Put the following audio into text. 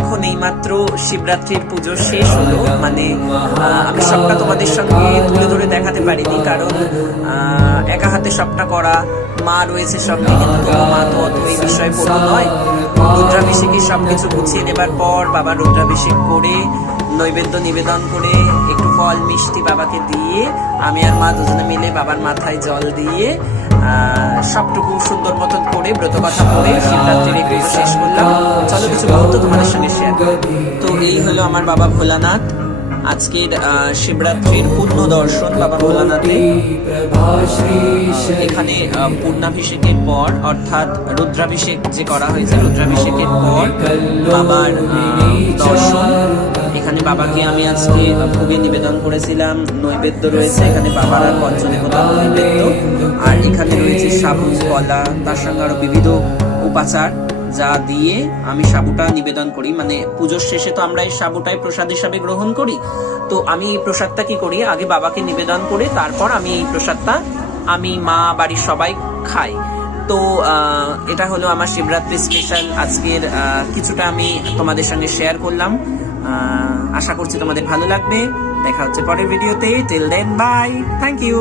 এখন এইমাত্র শিবরাত্রির পুজো শেষ হলো, মানে আমি সবটা তোমাদের সঙ্গে তুলে ধরে দেখাতে পারিনি, কারণ একা হাতে সবটা করা, মা রয়েছে সঙ্গে, কিন্তু মা তো অত এই বিষয়ে পড়ো নয়। রুদ্রাভিষেকে সবকিছু গুছিয়ে নেবার পর বাবা রুদ্রাভিষেক করে নৈবেদ্য নিবেদন করে একটু ফল মিষ্টি বাবাকে দিয়ে আমি আর মা দুজনে মিলে বাবার মাথায় জল দিয়ে সবটুকু সুন্দর মতন করে ব্রত কথা পড়ে শিবরাত্রির এই পুজো শেষ করলাম। চলো কিছু মুহূর্ত তোমাদের সঙ্গে শেয়ার করি। তো এই হলো আমার বাবা ভোলানাথ, আজকের শিবরাত্রির পূর্ণ দর্শন বাবা ভোলানাথে। এখানে পূর্ণাভিষেকের পর অর্থাৎ রুদ্রাভিষেক যে করা হয়েছে, রুদ্রাভিষেকের পর বাবার দর্শন। এখানে বাবাকে আমি আজকে ভোগে নিবেদন করেছিলাম, নৈবেদ্য রয়েছে এখানে বাবার আর পঞ্চদেবতার নৈবেদ্য, আর এখানে রয়েছে সাবু, কলা, তার সঙ্গে আরো বিবিধ উপাচার যা দিয়ে আমি সাবুটা নিবেদন করি। মানে পুজোর শেষে তো আমরা এই সাবুটাই প্রসাদ হিসাবে গ্রহণ করি, তো আমি এই প্রসাদটা কি করি, আগে বাবাকে নিবেদন করে তারপর আমি এই প্রসাদটা আমি মা বাড়ির সবাই খাই। তো এটা হলো আমার শিবরাত্রি স্পেশাল আজকের কিছুটা আমি তোমাদের সঙ্গে শেয়ার করলাম। আশা করছি তোমাদের ভালো লাগবে। দেখা হচ্ছে পরের ভিডিওতে। Till then bye, thank you.